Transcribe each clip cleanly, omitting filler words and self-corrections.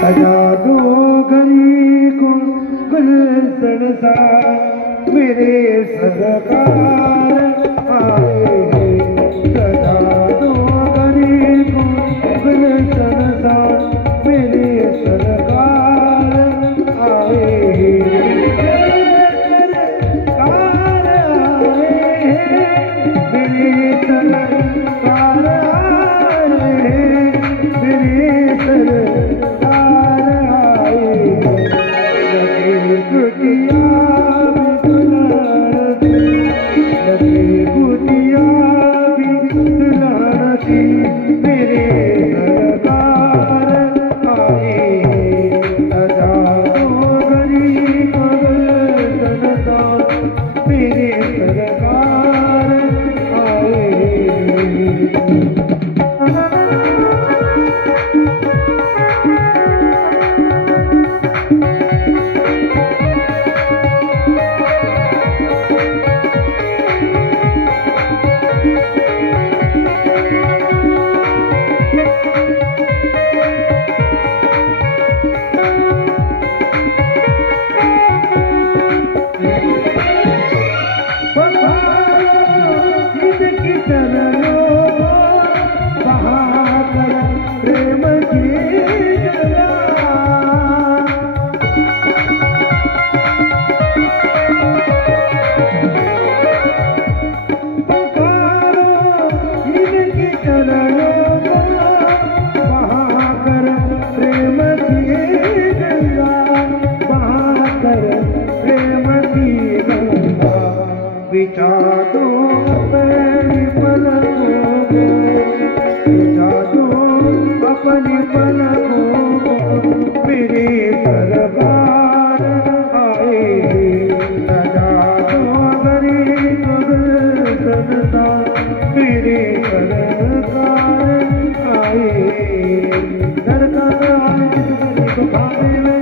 सजा दो घड़ी को गुलशन सा मेरे सरकार आए। सजा दो घड़ी को गुलशन सा मेरे सरकार आए। सरकार आए मेरे सरकार आए मेरे सरकार आए। लगे गुटिया लगे गुटिया भी दुलारती मेरे सरकार आए। सजा दो घड़ी को जनता मेरे सरकार आए। बिछा दो अपनी पलकों को, बिछा दो अपनी पलकों को मेरे सरकार आए। सजा दो गरीब गुलशन मेरे सरकार आए। सरकार आए गरीब खाने में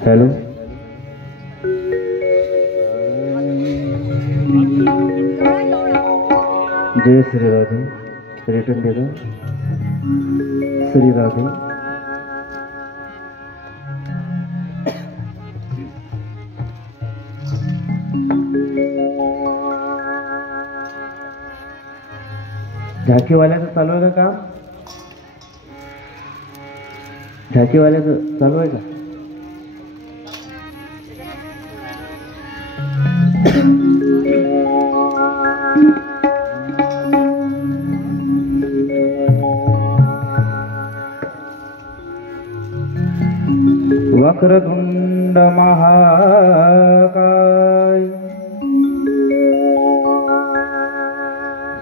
हेलो जय श्री राधे रिटर्न दे दो श्री राधे। झांकी वाल्याचं चालू आहे का काम? झांकी वाल्याचं चालू आहे का? वक्रतुंड महाकाय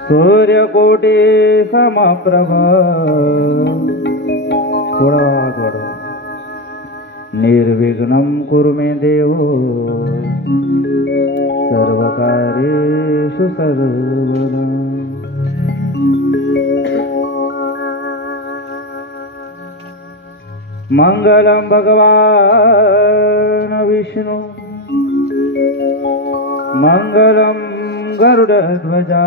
सूर्यकोटि समप्रभ निर्विघ्नं कुरु मे देवो सर्वकार्येषु सर्वदा। मंगलम भगवान विष्णु मंगलम गरुड़ध्वजा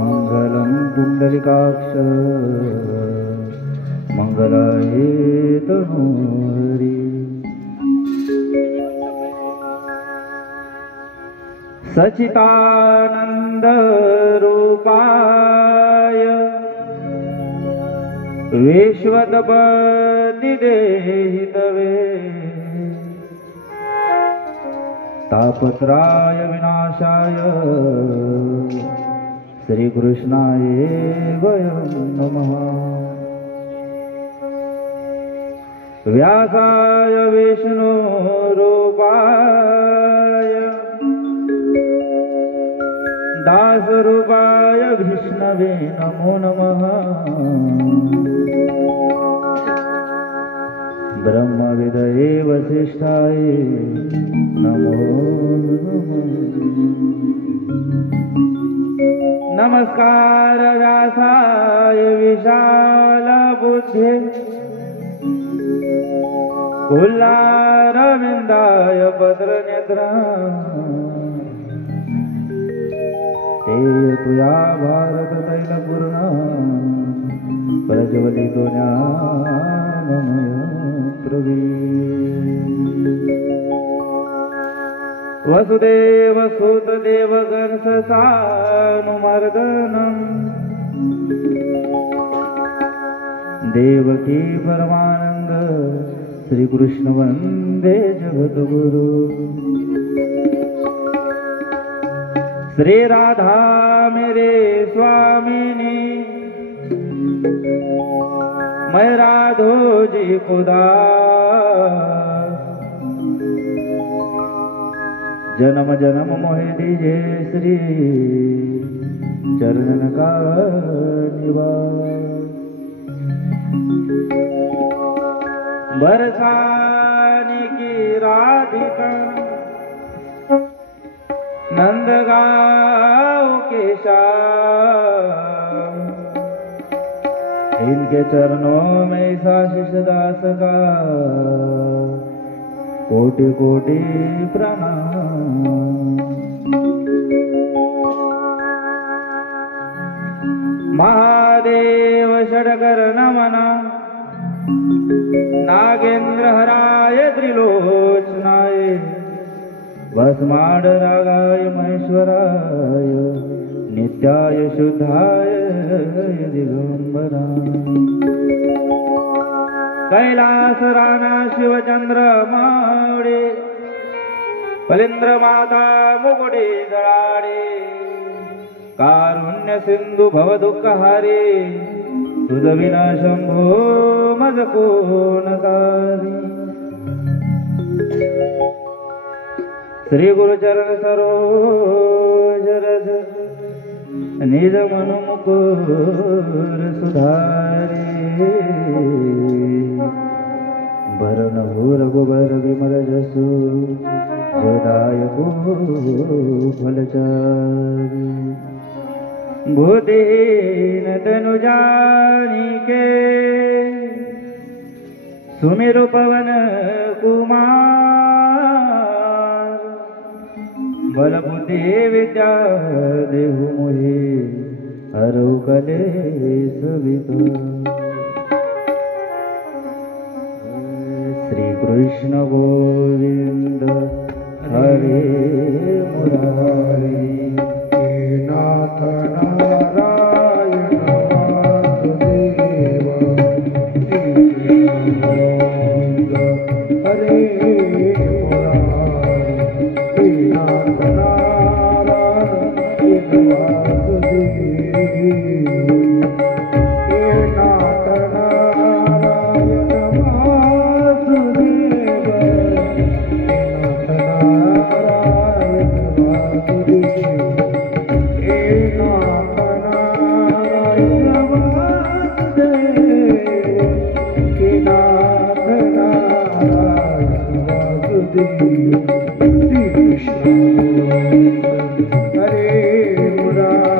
मंगलम पुंडलिकाक्ष मंगलाये तनूहरि सच्चिदानंद रूपाय विश्वदपतिदेहितवे तापत्राय विनाशाय श्रीकृष्णाय वयं नमः। व्यासाय विष्णुरूपाय दासरूपाय विष्णवे नमो नमः। ब्रह्मविदये वसिष्ठाय नमो नमः। नमस्कार व्यासाय विशालबुद्धे कुल्लारविन्दाय पत्रनेत्रा तुया भारत तैलपूर्ण प्रज्वलितो ज्ञानमय प्रवी वसुदेव सुत देवगणससानुमर्दनम् देवकी परमानंद श्रीकृष्ण वंदे जगद्गुरु। श्री राधा मेरे स्वामिनी मैं राधो जी को दास। जन्म जन्म मोहे दीजे श्री चरणन का निवास। बरसाने की राधिका नंद गाँव के श्याम इनके चरणों में साशिष दास का कोटि कोटि प्रणाम। महादेव षडकर नमन नागेंद्र हराय त्रिलोचनाय भस्माड रागाय महेश्वराय नित्याय शुद्धाय दिगंबरा। कैलास राणा शिवचंद्र मावडे फलिंद्र माता मुकुटे जळाडे कारुण्य सिंधु भव दुःखहारी तुझ विना शंभो मज कोण तारी। श्री गुरुचरण सरोज रज निज मनु मुकुर सुधारे भरण हो रघुबर विमल जसु जोदायको फलचारी। बुद्धिहीन तनु जानिके सुमिरु पवन कुमार बल बुद्धि विद्या देहु मोहि हरौ कलेश विकार। श्री कृष्ण गोविंद हरे मुरारी नाथ नारायण वासुदेव हरे मुरारी नाथ नारायण Hare Murari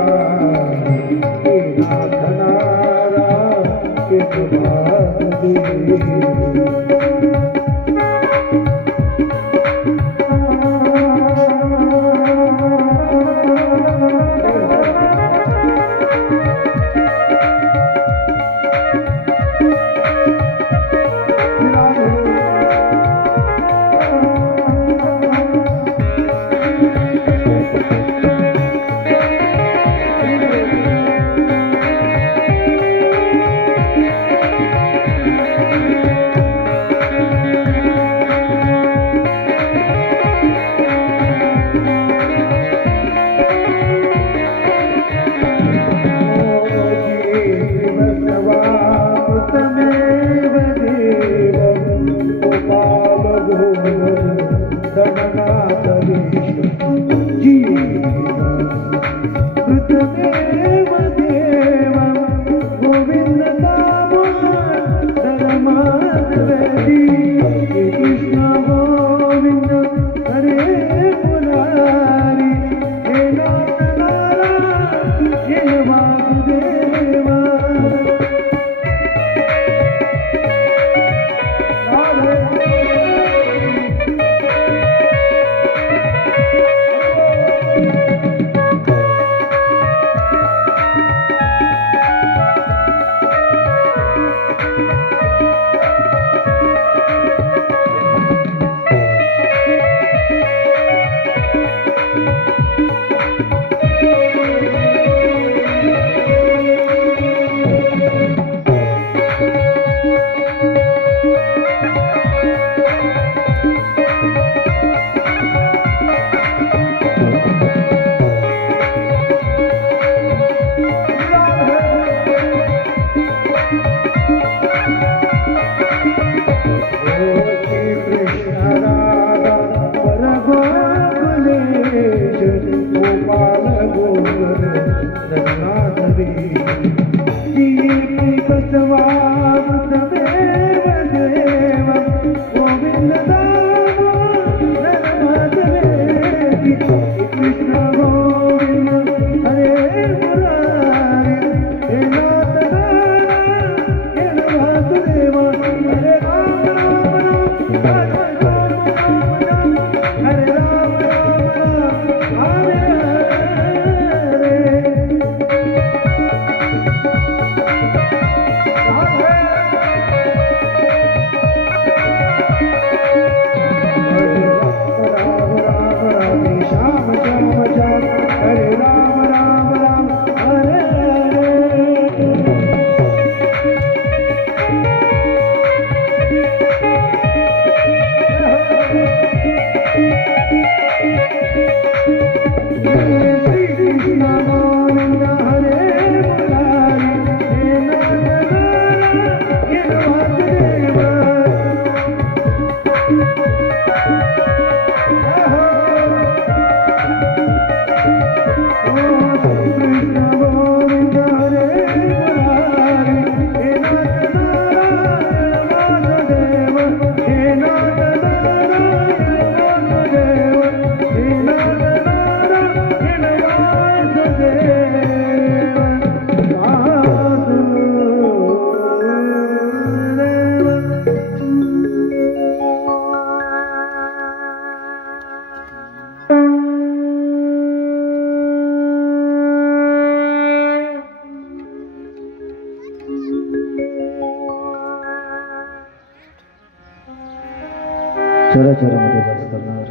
चराचरामध्ये वास करणार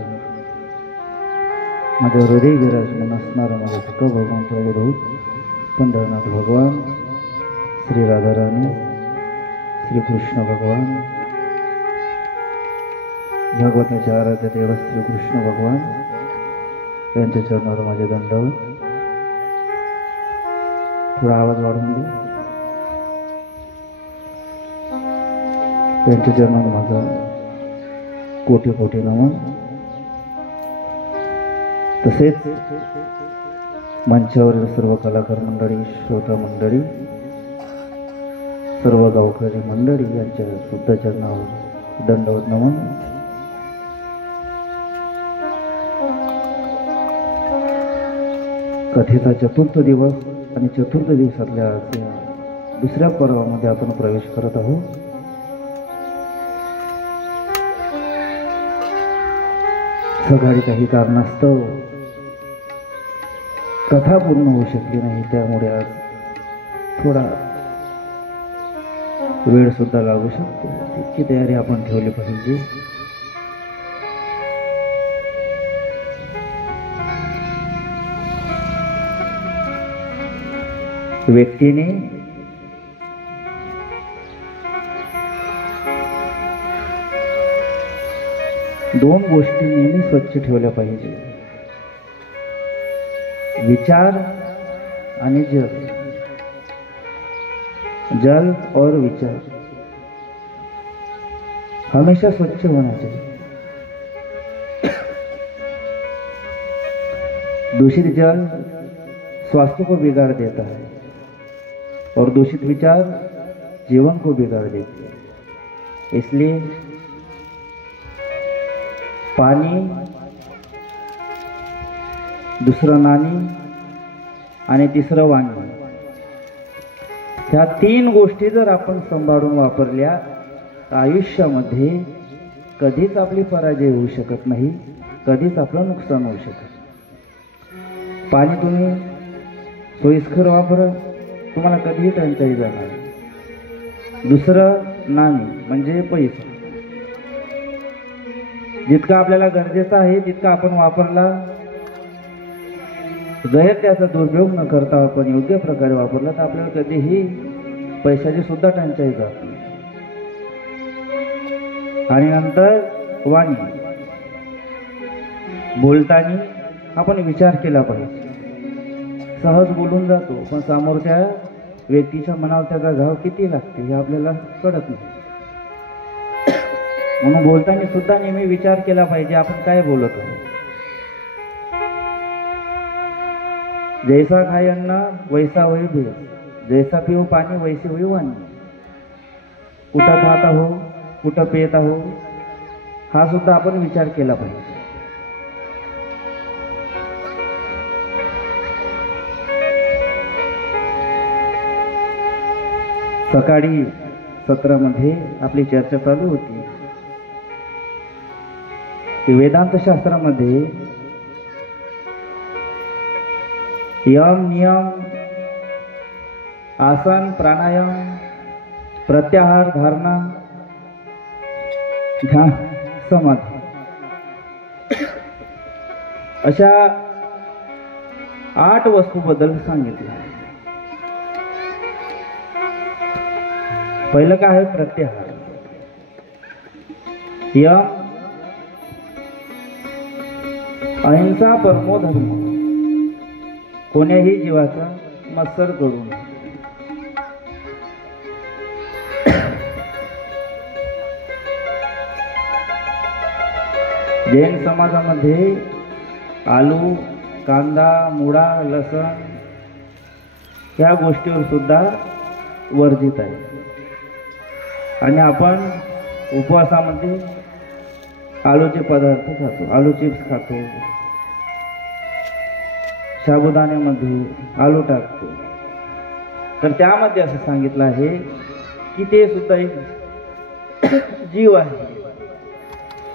माझ्या हृदय विराजमान असणारा माझा सखा भगवान प्रभू पंढरनाथ भगवान, श्री राधाराणी, श्री कृष्ण भगवान, भगवताचे आराध्य देव श्री कृष्ण भगवान यांच्या चरणावर माझे दंडवत. थोडा आवाज वाढवून दे. त्यांच्या चरणावर माझा कोटी कोटी नमन. तसेच मंचावरील सर्व कलाकार मंडळी, श्रोता मंडळी, सर्व गावकरी मंडळी यांच्या सुद्धा चरणावर दंडवत नमन. कथेचा चतुर्थ दिवस आणि चतुर्थ दिवसातल्या दुसऱ्या पर्वामध्ये आपण प्रवेश करत आहोत. सकाळी काही कारणास्तव कथा पूर्ण होऊ शकली नाही, त्यामुळे आज थोडा वेळ सुद्धा लागू शकतो. तितकी तयारी आपण ठेवली पाहिजे. व्यक्तीने दोन गोष्टी नेहमी स्वच्छ ठेवल्या पाहिजे, विचार आणि जल. जल और विचार हमेशा स्वच्छ होना चाहिए. दूषित जल स्वास्थ्य को बिगाड़ देता है और दूषित विचार जीवन को बिगाड़ देते हैं. इसलिए पाणी, दुसरं नाणी आणि तिसरं वाणी, ह्या तीन गोष्टी जर आपण सांभाळून वापरल्या तर आयुष्यामध्ये कधीच आपली पराजय होऊ शकत नाही, कधीच आपलं नुकसान होऊ शकत. पाणी तुम्ही सोयीस्कर वापरा, तुम्हाला कधीही टंचाई जाणार. दुसरं नाणी म्हणजे पैसा, जितका आपल्याला गरजेचा आहे तितका आपण वापरला, जर त्याचा दुरुपयोग न करता आपण योग्य प्रकारे वापरला तर आपल्याला कधीही पैशाची सुद्धा टंचाई जात नाही. आणि नंतर वाणी, बोलताना आपण विचार केला पाहिजे. सहज बोलून जातो पण समोरच्या व्यक्तीच्या मनावर त्याचा घाव किती लागते हे आपल्याला कळत नाही. म्हणून बोलताना सुद्धा नेहमी विचार केला पाहिजे आपण काय बोलत आहोत. जैसा खाय अन्न वैसा होई भेद, जैसा पिऊ पाणी वैसे होई वाणी. कुठं खात आहो, कुठं पेत आहो, हा सुद्धा आपण विचार केला पाहिजे. सकाळी सत्रामध्ये आपली चर्चा चालू होती की वेदांत शास्त्रामध्ये यम नियम आसन प्राणायाम प्रत्याहार धारणा ध्यान समाधी अशा 8 वस्तूबद्दल सांगितलं. पहिलं काय आहे? प्रत्याहार. यम अहिंसा परमो धर्म, कोण्याही जीवाचा मत्सर करू नये. जैन समाजामध्ये आलू, कांदा, मुळा, लसण या गोष्टीवर सुद्धा वर्जित आहे. आणि आपण उपवासामध्ये आलूचे पदार्थ खातो, आलू चिप्स खातो, साबुदाण्यामध्ये आलू टाकतो. तर त्यामध्ये असं सांगितलं आहे की ते सुद्धा एक जीव आहे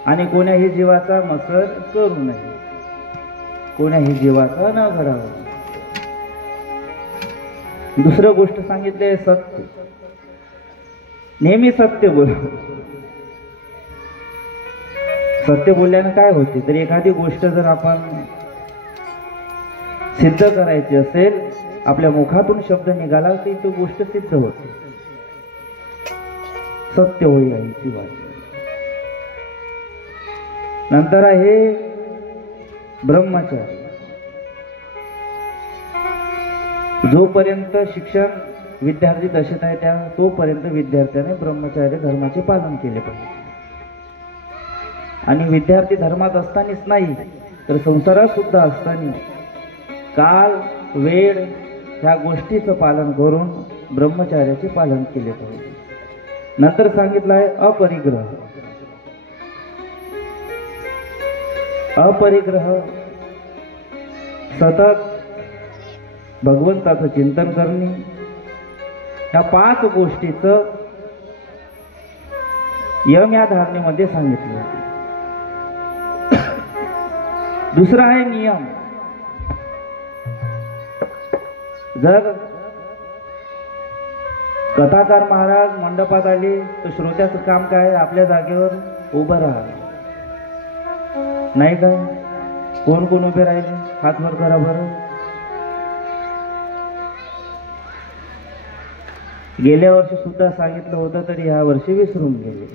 आणि कोण्याही जीवाचा मत्सर करू नये, कोण्याही जीवाचा न घडावा. दुसरं गोष्ट सांगितले सत्य. नेहमी सत्य बोल. सत्य बोलल्यानं काय होते तर एखादी गोष्ट जर आपण सिद्ध करायची असेल, आपल्या मुखातून शब्द निघाला की ती गोष्ट सिद्ध होते. सत्य होई याची बात. नंतर आहे ब्रह्मचर्य. जोपर्यंत शिक्षण विद्यार्थी दशेत आहे त्या तोपर्यंत विद्यार्थ्याने ब्रह्मचर्य धर्माचे पालन केले पाहिजे. आणि विद्यार्थी धर्मात असतानाच नाही तर संसारात सुद्धा असताना काल वेळ ह्या गोष्टीचं पालन करून ब्रह्मचर्याचे पालन केले पाहिजे. नंतर सांगितलं आहे अपरिग्रह. अपरिग्रह सतत भगवंताचं चिंतन करणे. या 5 गोष्टीचं यम या धारणेमध्ये सांगितलं. दुसरा आहे नियम. जर कथाकार महाराज मंडपात आले तर श्रोत्याचं काम काय? आपल्या जागेवर उभं राहा. नाही का? कोण कोण उभे राहिले? हात वर करा बरं. गेल्या वर्षी सुद्धा सांगितलं होतं तर या वर्षी विसरून गेले.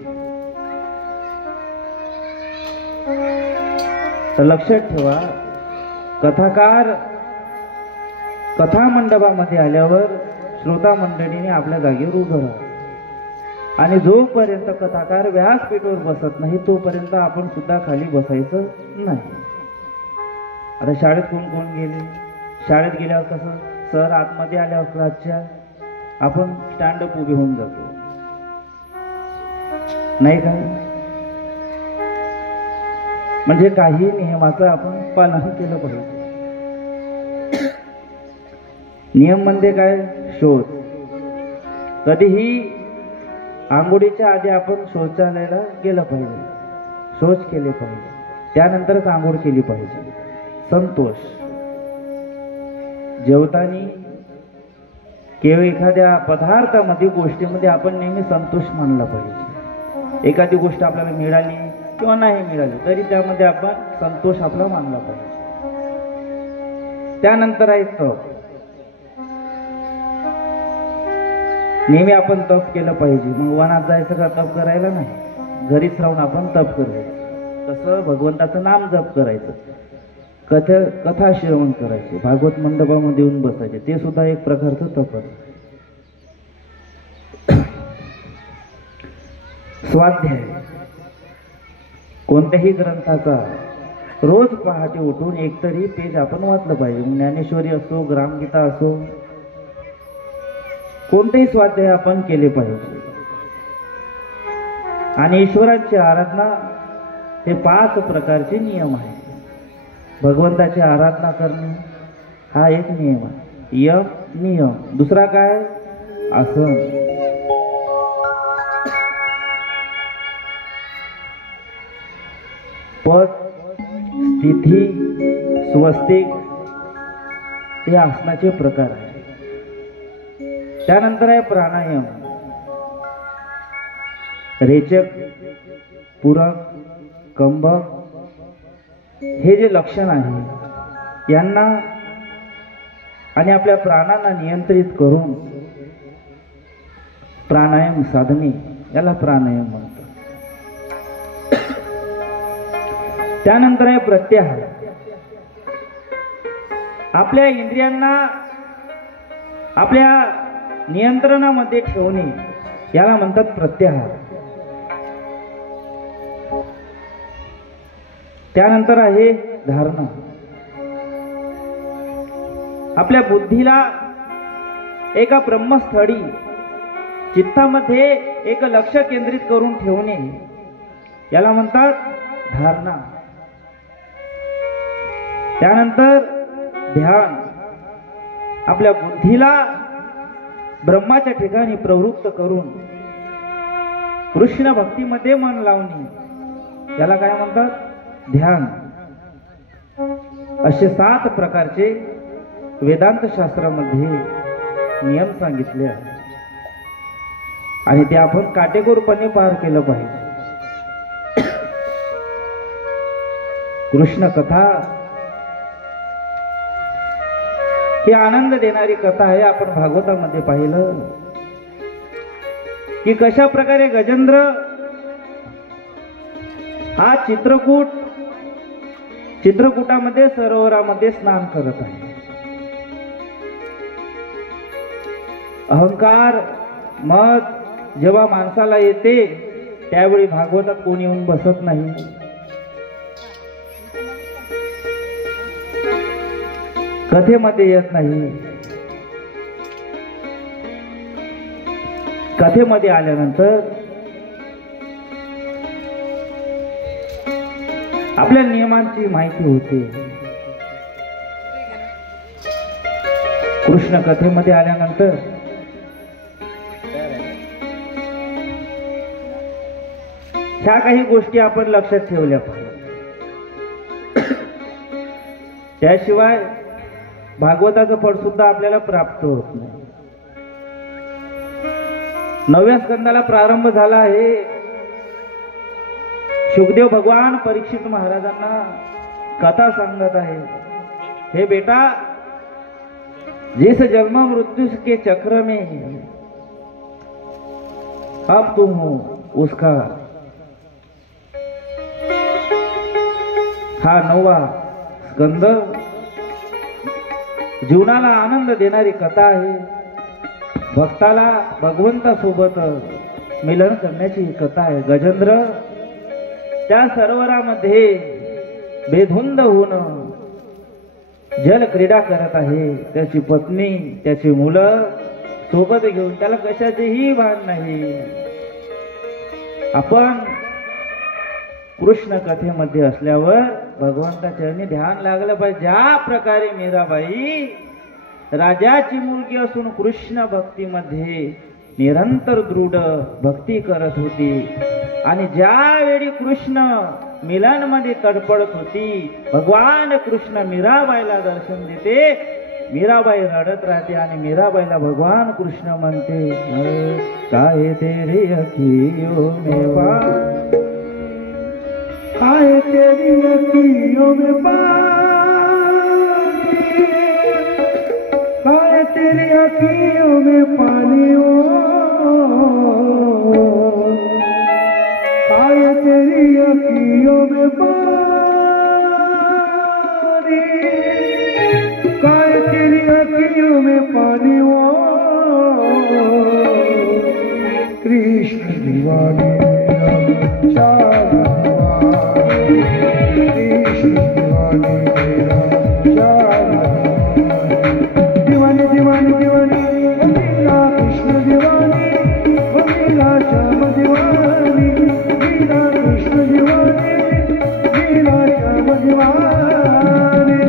तर लक्षात ठेवा, कथाकार कथा मंडपामध्ये आल्यावर श्रोता मंडळीने आपल्या जागेवर उभं राहा आणि जोपर्यंत कथाकार व्यासपीठावर बसत नाही तोपर्यंत आपण सुद्धा खाली बसायचं नाही. आता शाळेत कोण कोण गेले? शाळेत गेल्यावर कसं सर आतमध्ये आल्यावर क्लासच्या आपण स्टँडअप उभे होऊन जातो, नाही का? म्हणजे काही नियमाचं आपण पालन केलं पाहिजे. नियम म्हणजे काय? शोध. कधीही आंघोळीच्या आधी आपण शौचालयाला गेलं पाहिजे, शौच केले पाहिजे, त्यानंतरच आंघोळ केली पाहिजे. संतोष. जेवताना केवळ एखाद्या पदार्थामध्ये गोष्टीमध्ये आपण नेहमी संतोष मानला पाहिजे. एखादी गोष्ट आपल्याला मिळाली किंवा नाही मिळाली तरी त्यामध्ये आपण संतोष आपला मानला पाहिजे. त्यानंतर आहे तप. नेहमी आपण तप केलं पाहिजे. मग वनात जायचं का तप करायला? नाही, घरीच राहून आपण तप करायचं. तसं भगवंताचं नाम जप करायचं, कथा श्रवण करायचे, भागवत मंडपामध्ये येऊन बसायचे, ते सुद्धा एक प्रकारचं तप आहे. स्वाध्याय. कोणत्याही ग्रंथाचा रोज पहाटे उठून एकतरी पेज आपण वाचलं पाहिजे. ज्ञानेश्वरी असो, ग्रामगीता असो, कोणतेही स्वाध्याय आपण केले पाहिजे. आणि ईश्वराची आराधना हे 5 प्रकारचे नियम आहे. भगवंताची आराधना करणे हा एक नियम आहे. नियम. दुसरा काय? आसन. पद, स्थिती, स्वस्तिक हे आसनाचे प्रकार आहे. त्यानंतर आहे प्राणायाम. रेचक, पूरक, कंबक हे जे लक्षण आहे यांना आणि आपल्या प्राणांना नियंत्रित करून प्राणायाम साधने याला प्राणायाम म्हणतात. त्यानंतर आहे प्रत्याहार. आपल्या इंद्रियांना आपल्या नियंत्रणामध्ये ठेवणे याला म्हणतात प्रत्याहार. त्यानंतर आहे धारणा. आपल्या बुद्धीला एका ब्रह्मस्थळी चित्तामध्ये एक लक्ष केंद्रित करून ठेवणे याला म्हणतात धारणा. त्यानंतर ध्यान. आपल्या बुद्धीला ब्रह्माच्या ठिकाणी प्रवृत्त करून कृष्ण भक्तीमध्ये मन लावणे याला काय म्हणतात? ध्यान. असे 7 प्रकारचे वेदांत शास्त्रामध्ये नियम सांगितले आहेत आणि ते आपण काटेकोरपणे पार केलं पाहिजे. कृष्ण कथा ही आनंद देणारी कथा आहे. आपण भागवतामध्ये पाहिलं की कशा प्रकारे गजेंद्र हा चित्रकूटामध्ये सरोवरामध्ये स्नान करत आहे. अहंकार, मद जेव्हा माणसाला येते त्यावेळी भागवतात कोणी येऊन बसत नाही. कथेमध्ये येत नाही. कथेमध्ये आल्यानंतर आपल्या नियमांची माहिती होते. कृष्ण कथेमध्ये आल्यानंतर ह्या काही गोष्टी आपण लक्षात ठेवल्या पाहिजे. त्याशिवाय भागवताचं फळ सुद्धा आपल्याला प्राप्त होत नाही. 9व्या स्कंदाला प्रारंभ झाला आहे. शुकदेव भगवान परीक्षित महाराजांना कथा सांगत आहे. हे बेटा, जिस जन्म मृत्यु के चक्र में अब तुम हो उसका हा 9वा स्कंद जीवनाला आनंद देणारी कथा आहे. भक्ताला भगवंतासोबत मिलन करण्याची कथा आहे. गजेंद्र त्या सरोवरामध्ये बेधुंद होऊन जल क्रीडा करत आहे. त्याची पत्नी, त्याची मुलं सोबत घेऊन, त्याला कशाचेही भान नाही. आपण कृष्ण कथेमध्ये असल्यावर भगवंताच्या ध्यान लागलं पाहिजे. ज्या प्रकारे मीराबाई राजाची मुलगी असून कृष्ण भक्तीमध्ये निरंतर दृढ भक्ती करत होती आणि ज्यावेळी कृष्ण मिलन मध्ये तडपडत होती, भगवान कृष्ण मीराबाईला दर्शन देते. मीराबाई रडत राहते आणि मीराबाईला भगवान कृष्ण म्हणते, काय तेरी अखियों में बात, काय तेरी अखियों में बात, काय तेरी अखियों में पानी हो, काय तेरी अखियों में पानी, काय तेरी अखियों में पानी हो, कृष्ण दीवाने कृष्ण दीवानी दीवानी ओ मेरा कृष्ण दीवानी ओ मेरा श्याम दीवानी मेरा कृष्ण दीवानी मेरा श्याम दीवानी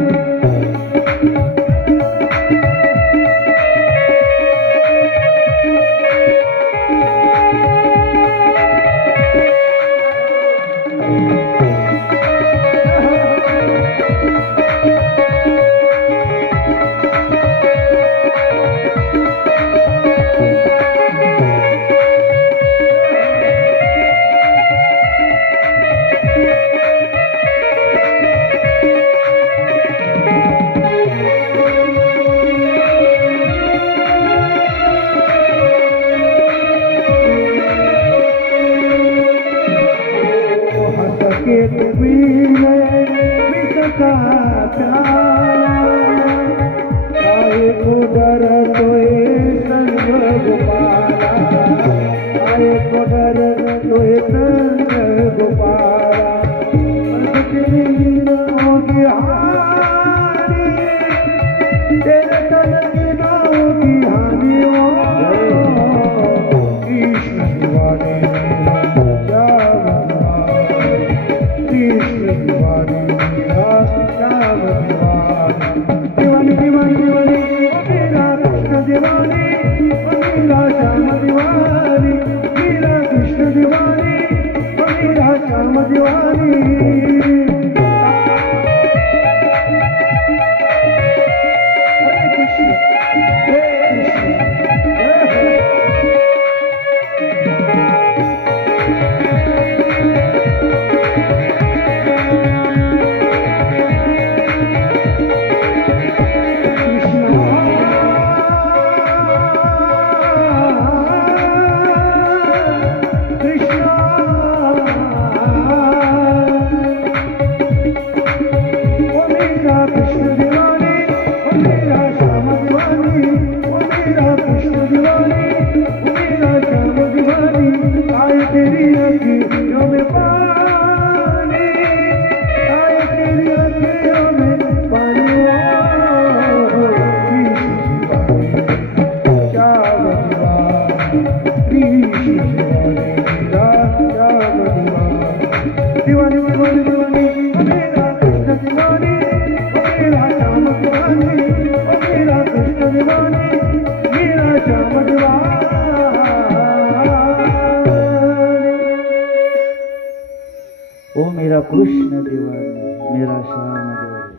ओ मेरा कृष्ण दीवानी मेरा श्याम दीवानी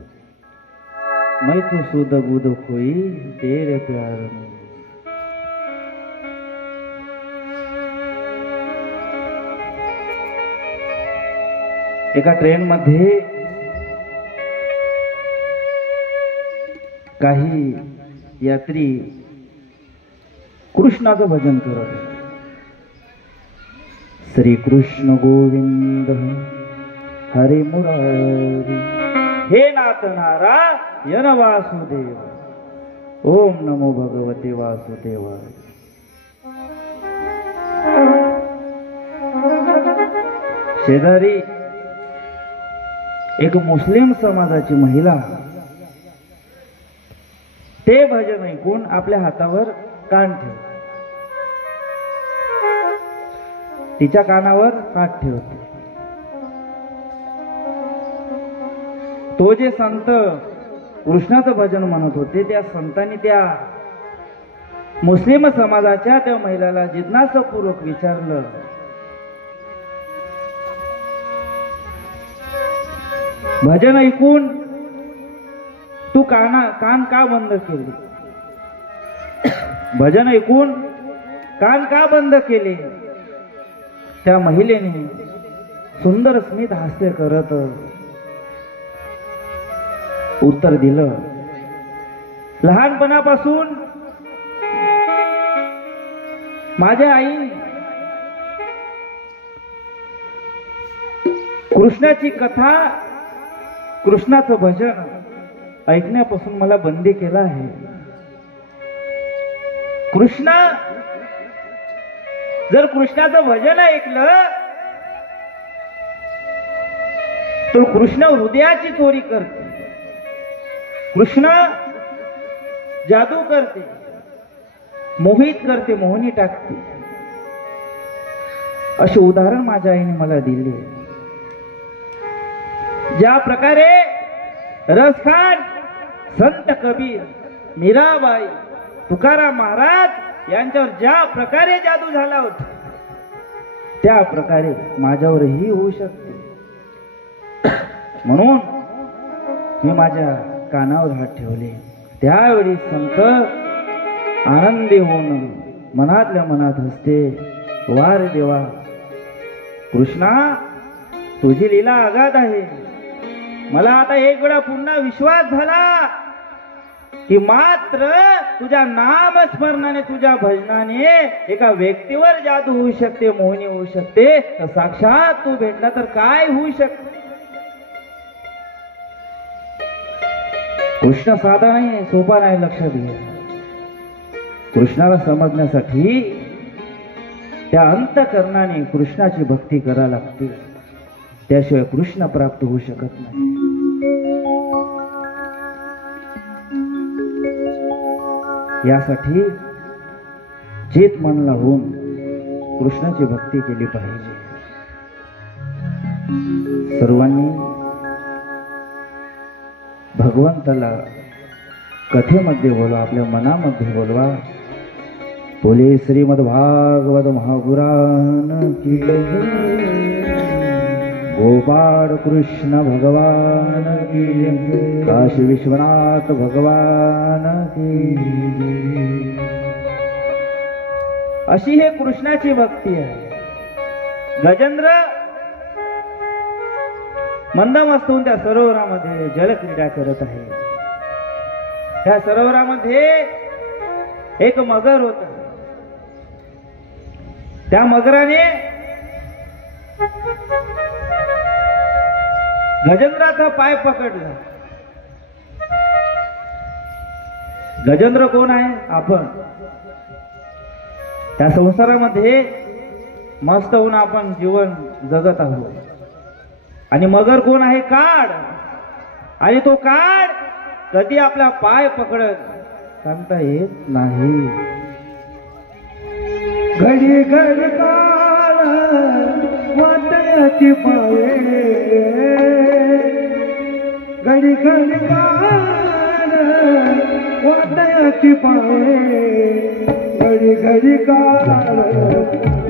मैं तो सुध बुध खोई तेरे प्यार में। एका ट्रेन मध्ये काही यात्री कृष्णाचं भजन करत होते। श्री कृष्ण गोविंद हरे मुरारी हे नाथ नारायण वासुदेव ओम नमो भगवते वासुदेवाय। शेजारी एक मुस्लिम समाजाची महिला ते भजन ऐकून आपल्या हातावर कान ठेवते, तिच्या कानावर हात ठेवते। तो जे संत कृष्णाचं भजन म्हणत होते त्या संतांनी त्या मुस्लिम समाजाच्या त्या महिलाला जिज्ञासापूर्वक विचारलं, भजन ऐकून तू कान का बंद केले? भजन ऐकून कान का बंद केले? त्या महिलेने सुंदर स्मित हास्य करत उत्तर दिलं, लहानपणापासून माझ्या आई कृष्णाची कथा कृष्णाचं भजन ऐकण्यापासून मला बंदी केला आहे। कृष्ण जर कृष्णाचं भजन ऐकलं तर कृष्ण हृदयाची चोरी करते। कृष्ण जादू करते, मोहित करते, मोहिनी टाकते, असे उदाहरण माझ्या आईने मला दिले. ज्या प्रकारे रसखान, संत कबीर, मीराबाई, तुकाराम महाराज यांच्यावर ज्या प्रकारे जादू झाला होता, त्या प्रकारे माझ्यावरही होऊ शकते. म्हणून मी माझ्या कानावर हात ठेवले. त्यावेळी संत आनंदी होऊन मनातल्या मनात हसते, वार देवा कृष्णा, तुझी लीला अगाध आहे. मला आता एक वेळा पुन्हा विश्वास झाला की मात्र तुझ्या नामस्मरणाने, तुझ्या भजनाने एका व्यक्तीवर जादू होऊ शकते, मोहिनी होऊ शकते. तर साक्षात तू भेटला तर काय होऊ शकते. कृष्ण साधा नाही, सोपा नाही, लक्षात घ्या. कृष्णाला समजण्यासाठी त्या अंतःकरणाने कृष्णाची भक्ती करावी लागते, त्याशिवाय कृष्ण प्राप्त होऊ शकत नाही. यासाठी चित मन लावून कृष्णाची भक्ती केली पाहिजे. सर्वांनी भगवंताला कथेमध्ये बोलवा, आपल्या मनामध्ये बोलवा. बोले श्रीमद भागवत महापुराण की जय. गोपाळ कृष्ण भगवान की जय. काशी विश्वनाथ भगवान की जय. अशी हे कृष्णाची भक्ती आहे. गजेंद्र मंदमस्त होऊन त्या सरोवरामध्ये जलक्रीडा करत आहे. त्या सरोवरामध्ये एक मगर होता. त्या मगराने गजेंद्राचा पाय पकडला. गजेंद्र कोण आहे? आपण. त्या संसारामध्ये मस्त होऊन आपण जीवन जगत आहोत. आणि मगर कोण आहे? काळ. आणि तो काळ कधी आपला पाय पकडत सांगता येत नाही. घडी घडी काळ वाटयाची पाये, घडी घडी काळ वाटयाची पाये, घडी घडी काळ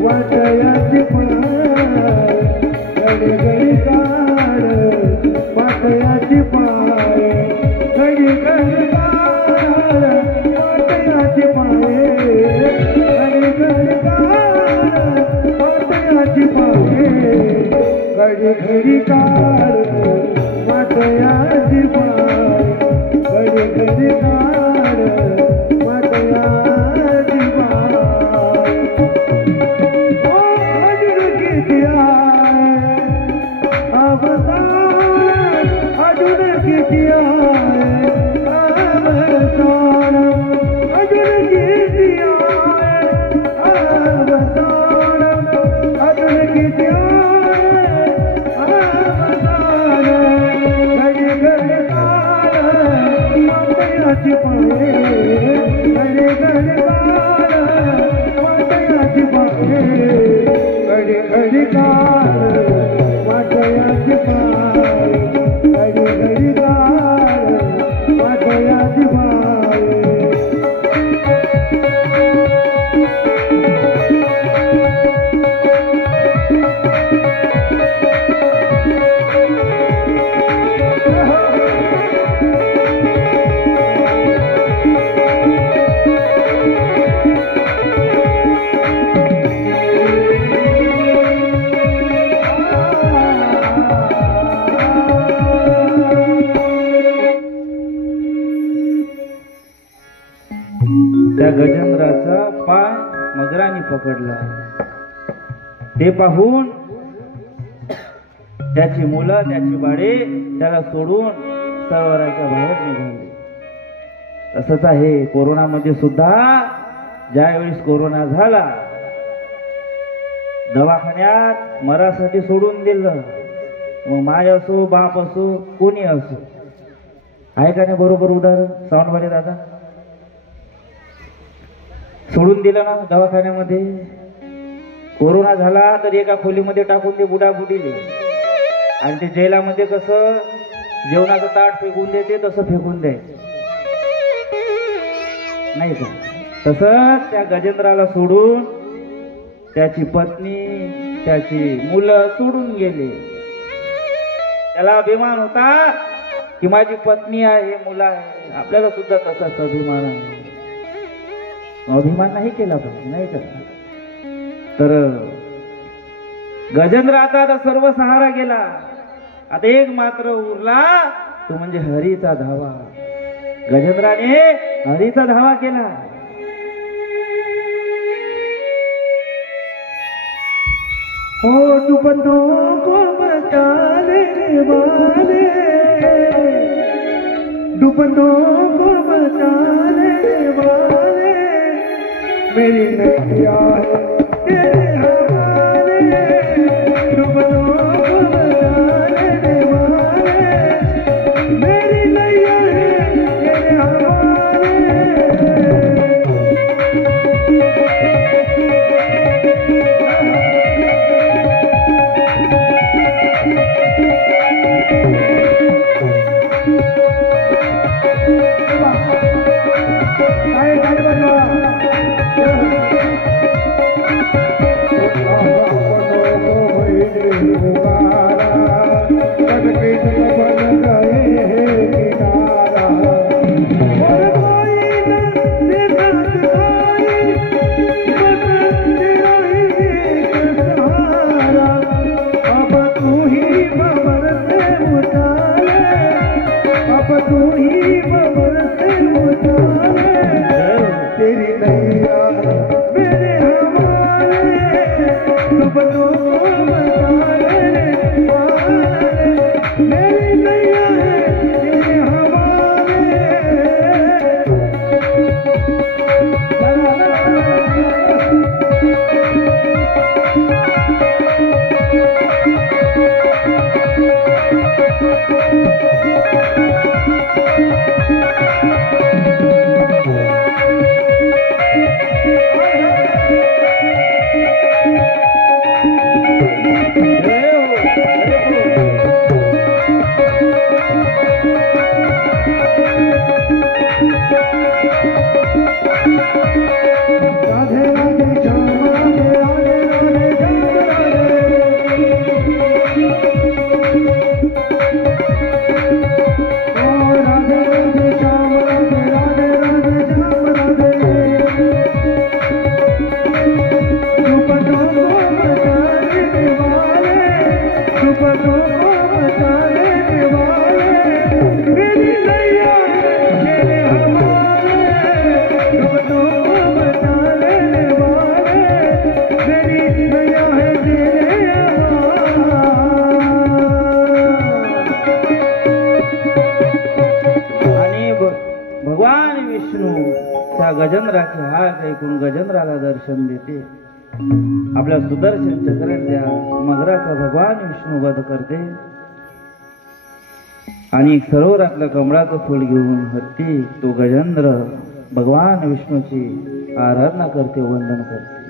वाटयाची पाये, घडी घडी काळ वाटयाची पाये, घडी घडी काळ वाटयाची पाये, घडी घडी काळ वाटयाची पाये, घडी घडी काळ वाटयाची पाये, घडी घडी काळ वाटयाची पाये. ओ अर्जुन किती आहे अवतार, अर्जुन किती आहे अवतार, अर्जुन किती आहे अवतार, अर्जुन किती आहे अवतार. घडी घडी काळ वाटयाची पाये, घडी घडी काळ वाटयाची पाये, घडी घडी काळ वाटयाची पाये, घडी घडी काळ वाटयाची पाये. त्या गजेंद्राचा पाय मगराने पकडला. ते पाहून त्याची मुलं, त्याची बाळे त्याला सोडून सरोवराच्या बाहेर निघाले. तसंच आहे कोरोनामध्ये सुद्धा. ज्यावेळेस कोरोना झाला, दवाखान्यात मरासाठी सोडून दिलं. मग माय असो, बाप असो, कोणी असो. आहे का नाही बरोबर उदाहरण? सावंतवाडी दादा सोडून दिलं ना दवाखान्यामध्ये. कोरोना झाला तर एका खोलीमध्ये टाकून ते बुडाबुडीले. आणि ते जेलामध्ये कसं जेवणाचं ताट फेकून देते तसं फेकून द्यायचं नाही का. तसंच त्या गजेंद्राला सोडून त्याची पत्नी त्याची मुलं सोडून गेले. त्याला अभिमान होता की माझी पत्नी आहे, मुलं आहे. आपल्याला सुद्धा तसाच अभिमान आहे. अभिमान नाही केला पाहिजे नाही का. तर गजेंद्र आता सर्व सहारा गेला. आता एक मात्र उरला तो म्हणजे हरीचा धावा. गजेंद्राने हरीचा धावा केला. हो डुबंदों को बचाने वाले, डुबंदों को बचाने वाले, मेरी नैया है तेरे हवाले, डुबंदों को बचाने वाले, मेरी नैया है तेरे हवाले. गजेंद्राचे हात ऐकून गजेंद्राला दर्शन देते. आपल्या सुदर्शन चक्राच्या मगराचा भगवान विष्णू वध करते आणि सरोवरातलं कमळाचं फूल घेऊन हत्ती तो गजेंद्र भगवान विष्णूची आराधना करते, वंदन करते.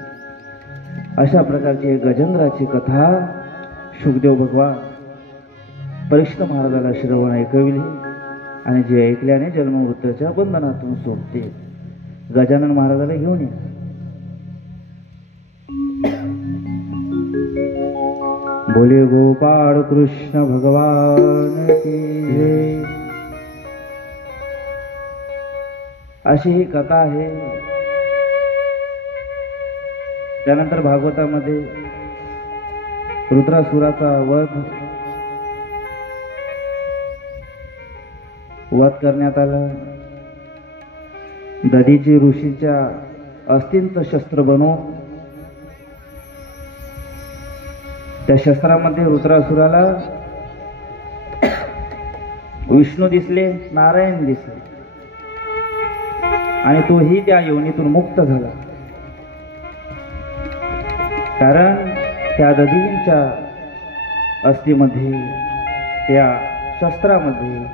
अशा प्रकारची गजेंद्राची कथा शुकदेव भगवान परीक्षित महाराजाला श्रवण ऐकविली आणि जे ऐकल्याने जन्ममृत्यूच्या बंधनातून सोडते. गजानन महाराजाला घेऊन या. बोले गोपाळ कृष्ण भगवान की जय. अशी ही कथा आहे. त्यानंतर भागवतामध्ये रुद्रासुराचा वध करण्यात आला. दधीची ऋषीच्या अस्थिंचं शस्त्र बनवून त्या शस्त्रामध्ये रुद्रासुराला विष्णू दिसले, नारायण दिसले आणि तोही त्या योनीतून मुक्त झाला. कारण त्या दधीच्या अस्थिमध्ये त्या शस्त्रामध्ये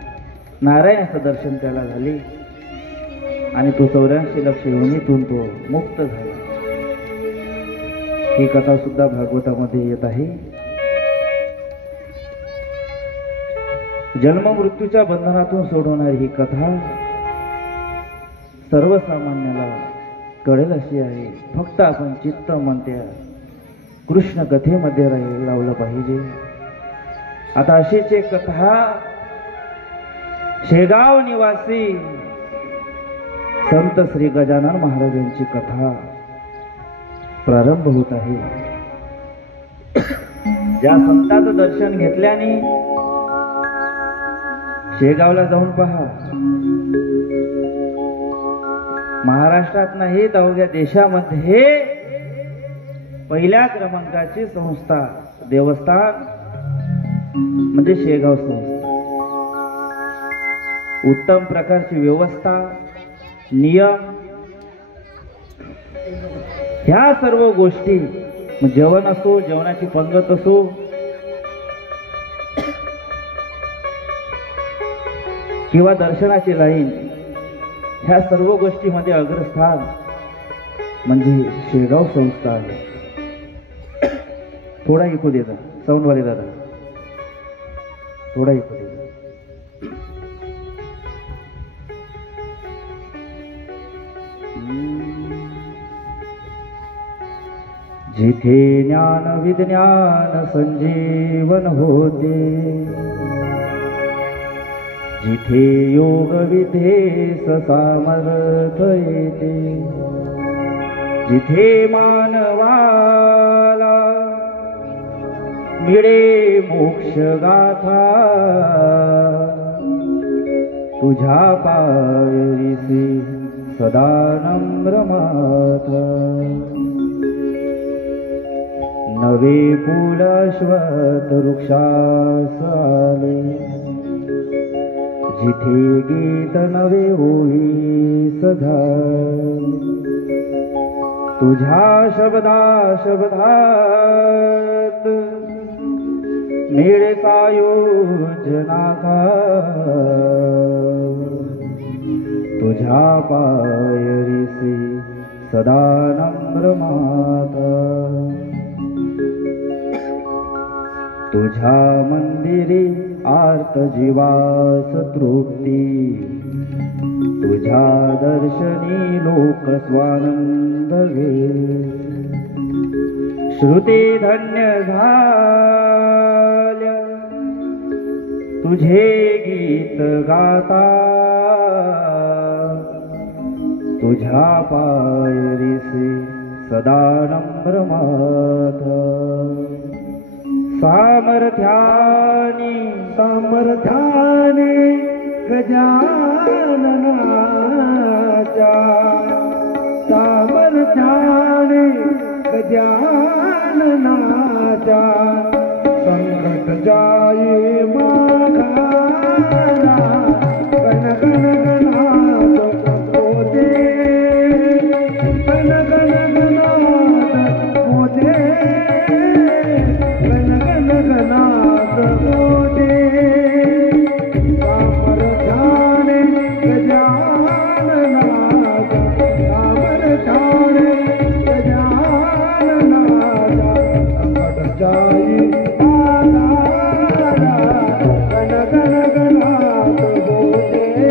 नारायणाचं दर्शन त्याला झाले. आणि तो 84 लक्ष योनीतून तो मुक्त झाला. ही कथा सुद्धा भागवतामध्ये येत आहे. जन्म मृत्यूच्या बंधनातून सोडवणारी ही कथा सर्वसामान्याला कळेल अशी आहे. फक्त आपण चित्त म्हणत्या कृष्ण कथेमध्ये लावलं पाहिजे. आता अशीच एक कथा शेगाव निवासी संत श्री गजानन महाराजांची कथा प्रारंभ होत आहे. ज्या संतांचं दर्शन घेतल्याने शेगावला जाऊन पहा. महाराष्ट्रात नाही तर अवघ्या देशामध्ये पहिल्या क्रमांकाची संस्था देवस्थान म्हणजे शेगाव संस्था. उत्तम प्रकारची व्यवस्था, नियम, ह्या सर्व गोष्टी, जेवण असो, जेवणाची पंगत असो, किंवा दर्शनाची लाईन, ह्या सर्व गोष्टीमध्ये अग्रस्थान म्हणजे शेगाव संस्था आहे. थोडा ऐकू देता साऊंडवाले दादा, थोडा ऐकू देता. जिथे ज्ञान विज्ञान संजीवन होते, जिथे योग विधेस सामर्थ येते, जिथे मानवाला मिळे मोक्ष गाथा, तुझ्या पायरीसी सदा नम्र माथा. नवे फूल अश्वत्थ वृक्षास आले, जिथे गीत नवे होई झाले, तुझ्या शब्दा शब्दात मिळे सायोजना का, तुझ्या पायरीसी सदा नम्र माता. तुझ्या मंदिरी आर्त जीवास तृप्ती, तुझ्या दर्शनी लोक स्वानंद घे. श्रुती धन्य झाल्या तुझे गीत गाता, तुझ्या पायरीसी सदा नम्र माता. सामर्थ्याने सामर्थ्याने गजाननाच्या, सामर्थ्याने गजाननाच्या, संकट जाये माघारा, गण गण गणात होते, गण गण गणात होते, गण गण गणात होते. सामर्थ्याने गजाननाचा, सामर्थ्याने गजाननाचा, संकट जाई आधारा, गण गण गणात होते.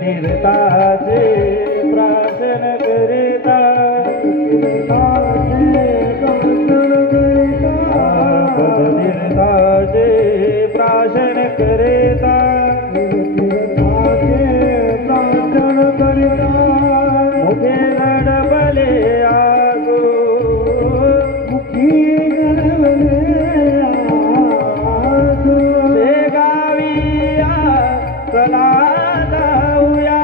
तीर्थाचे प्राशन करिता तीर्थाचे प्राशन करिता मुखे गडबले आगो शेगाविया चला जाऊया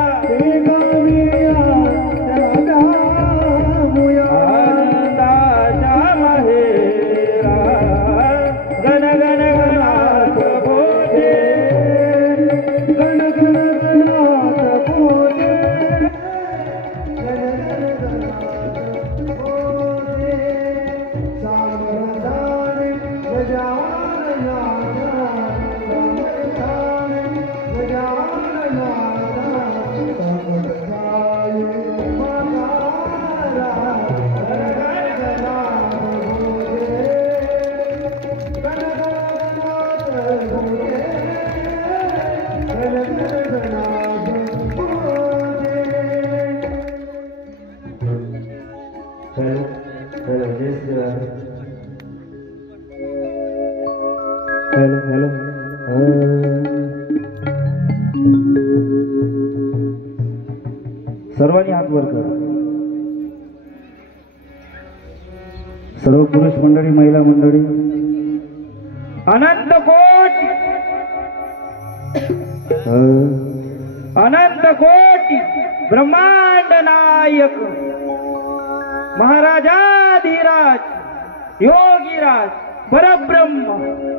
आनंदाच्या माहेरा गण गण गणात बोले गण गण गणात बोले हॅलो हॅलो सर्वांनी हात वर करा. सर्व पुरुष मंडळी महिला मंडळी अनंत कोटी अनंत कोटी ब्रह्मांड नायक महाराजाधिराज योगीराज परब्रह्म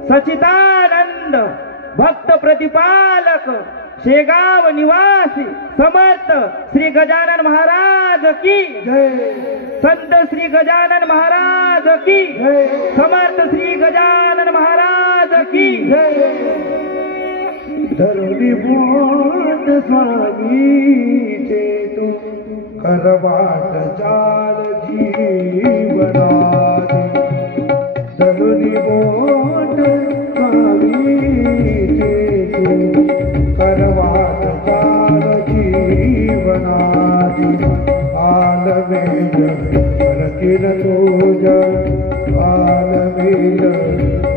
सचिदानंद भक्त प्रतिपालक शेगाव निवासी समर्थ श्री गजानन महाराज की जय. संत श्री गजानन महाराज की समर्थ श्री गजानन महाराज की धरुणी बोट स्वामीचे तू करवाट चाल जीवनाची धरुणी बोट स्वामीचे तू करवाट चाल जीवनाची आलवेल रतीन तुझ आलवेल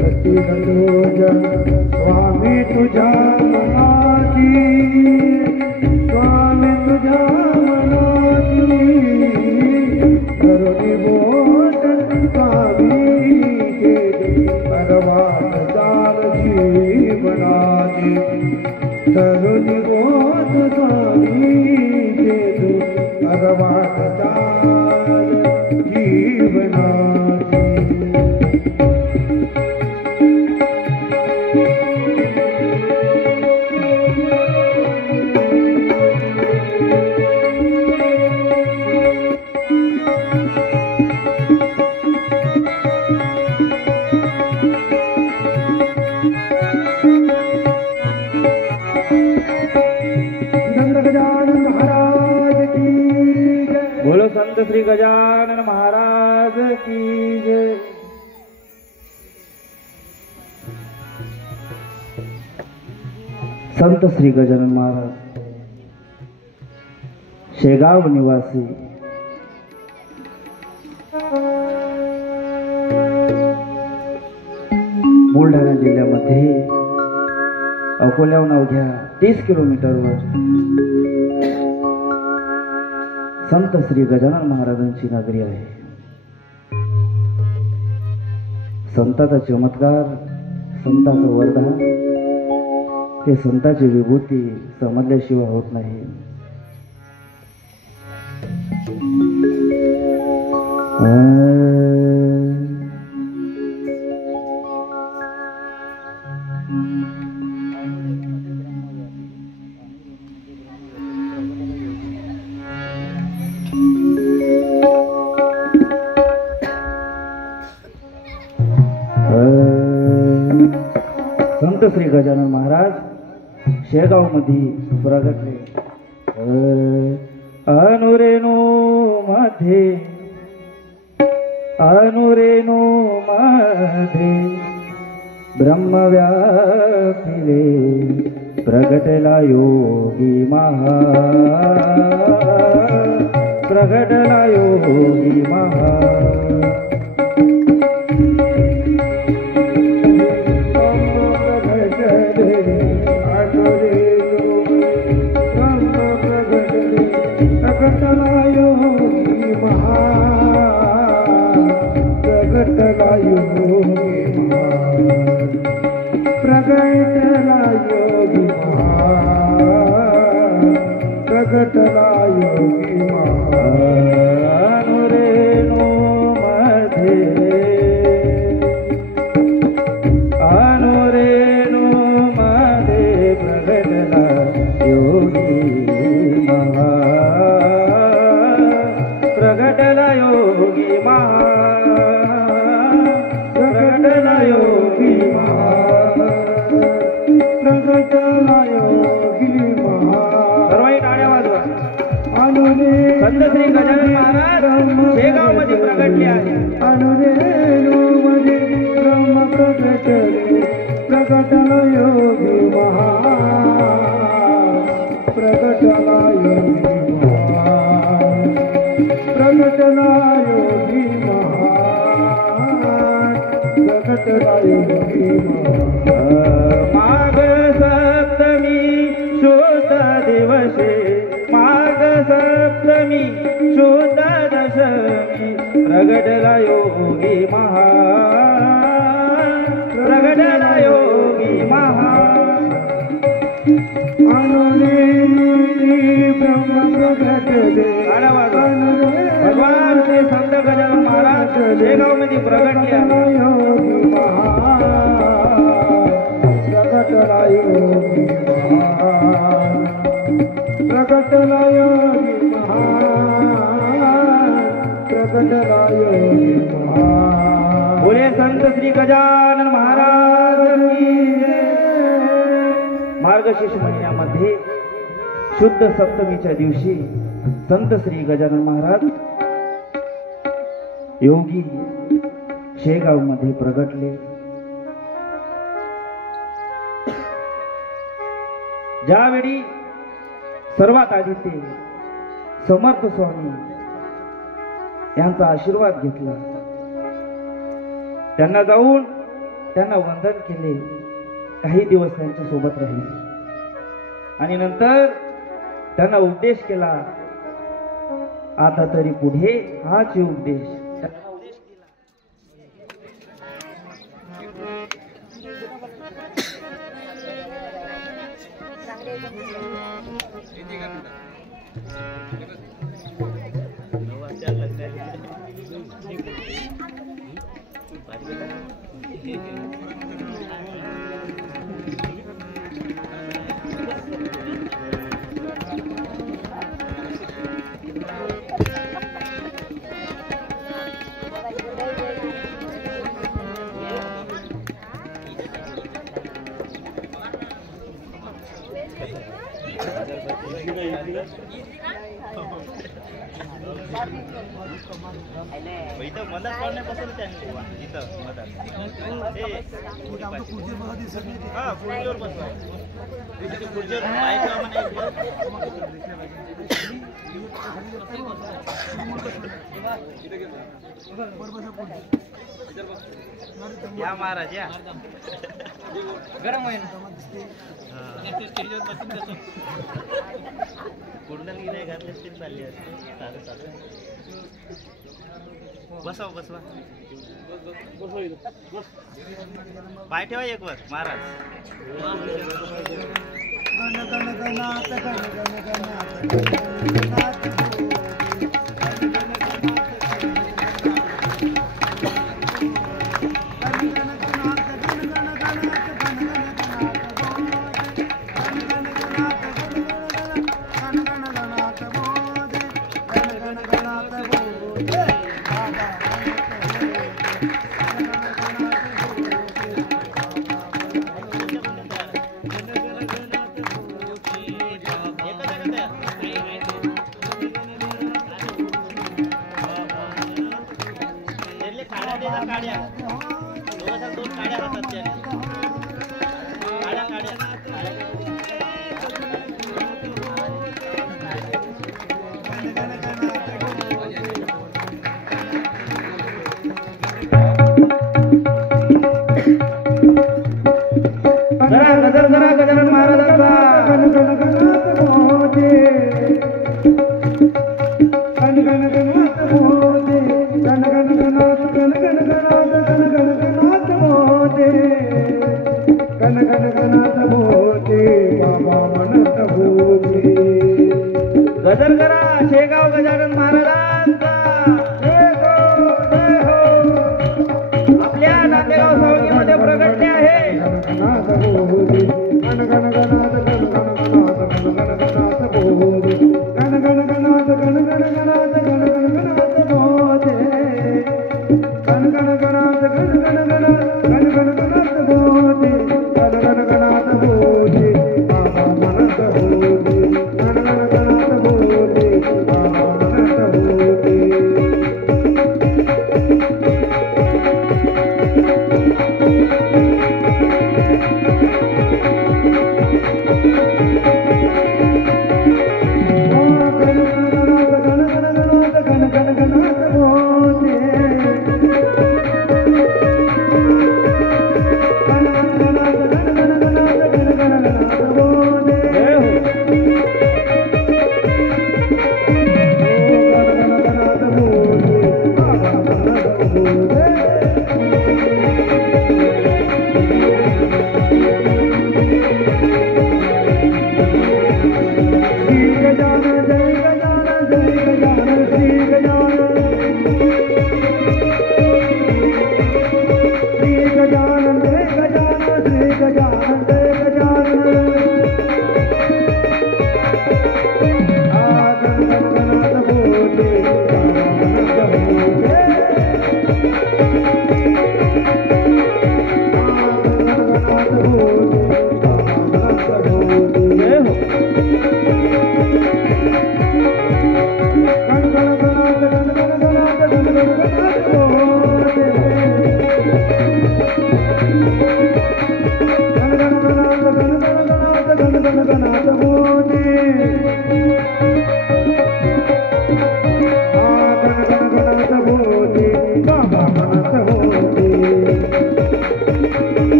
रतीन तुझ स्वामी तुझ्या मनाची स्वामी तुझ्या मनाची करुणी बोट स्वामी परवाट चाल जीवनाची करुणी बोट स्वामी परवाट चाल जीवनाची. बोलो संत श्री गजानन महाराज की जय. संत श्री गजानन महाराज शेगाव निवासी बुलढाणा जिल्ह्यामध्ये अकोल्याहून अवघ्या 30 किलोमीटरवर संत श्री गजानन महाराजांची नगरी आहे. संताचा चमत्कार संताचं वरदान हे संताची विभूती समजल्याशिवाय होत नाही. संत श्री गजानन महाराज शेगाव मध्ये प्रगटले. अनुरेणू मध्ये ब्रह्म व्यापिले प्रगटला योगी महा प्रगटला योगी महा प्रगटला योगी महा प्रगटला योगी महा प्रगटला योगी महा प्रगटला योगी महा अनुरेणु मध्ये प्रगटला योगी महा प्रगटला योगी महा प्रगटला योगी महा प्रगटला योगी महा सर्वांनी टाळ्या वाजवा. अनुरेणु संत श्री गजानन महाराज शेगाव मध्ये प्रगटले आहे. अनुरेणु मध्ये ब्रह्म प्रगटले प्रगटला योगी महा प्रगटला योगी महा प्रगटला योगी महा प्रगटला योगी महा माघ सप्तमी शुद्ध दिवसे माघ सप्तमी शुद्ध दशमी प्रगटला योगी महा प्रगटला योगी महा अनुरेणु ब्रह्म प्रगटले भगवान श्री संत गजानन महाराज शेगाव मध्ये प्रगटले आहे. योगी महा प्रगटला योगी महा प्रगटला योगी महा प्रगटला योगी महा बोले संत श्री गजानन महाराज की जय. मार्गशीर्ष महिन्यामध्ये शुद्ध सप्तमीच्या दिवशी संत श्री गजानन महाराज योगी शेगाव मध्ये प्रगटले. ज्यावेळी सर्वात आधी ते समर्थ स्वामी यांचा आशीर्वाद घेतला, त्यांना जाऊन त्यांना वंदन केले, काही दिवस त्यांच्या सोबत राहिले आणि नंतर त्यांना उपदेश केला. आता तरी पुढे हाच उपदेश त्यांना उपदेश केला. इथं मदत करण्यापासून त्यांनी इथं मदत हा खुर्चीवर बसवा खुर्चीवर या महाराज या गरम आहे कुंडल गिरे घातले तरी चालली असते साधं साधं. बसवा बसवा पाय ठेवा एक वर महाराज. काड्या दोन काड्या हातात त्याने काड्या काड्या गजर करा शेगाव गजानन महाराजांचा. आपल्या नांदेगाव सावंगीमध्ये प्रगटले आहे.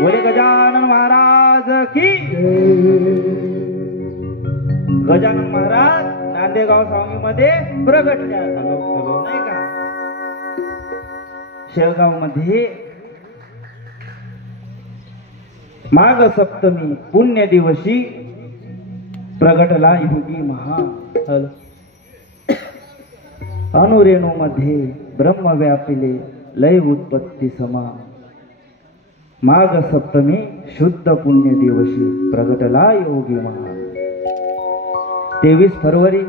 बोले गजानन महाराज की. गजानन महाराज नांदेगाव सावंगीमध्ये प्रगटले नाही का. शेळगाव मध्ये माघ सप्तमी पुण्य दिवशी प्रगटला योगी महा. अनुरेणू मध्ये ब्रह्म व्यापिले लय उत्पत्ती समा. माघ सप्तमी शुद्ध पुण्य दिवशी प्रगटला योगी महा. 23 फरवरी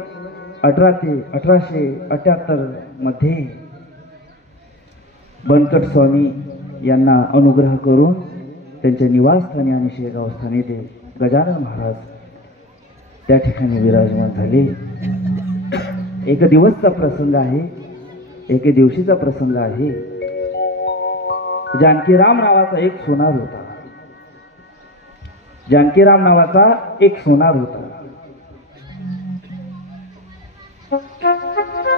1878 मध्ये बनकट स्वामी यांना अनुग्रह करून त्यांच्या निवासस्थानी आणि शेगाव स्थानी ते गजानन महाराज त्या ठिकाणी विराजमान झाले. एक दिवसचा प्रसंग आहे, एक दिवशीचा प्रसंग आहे. जानकीराम नावाचा एक सोनार होता. जानकीराम नावाचा एक सोनार होता.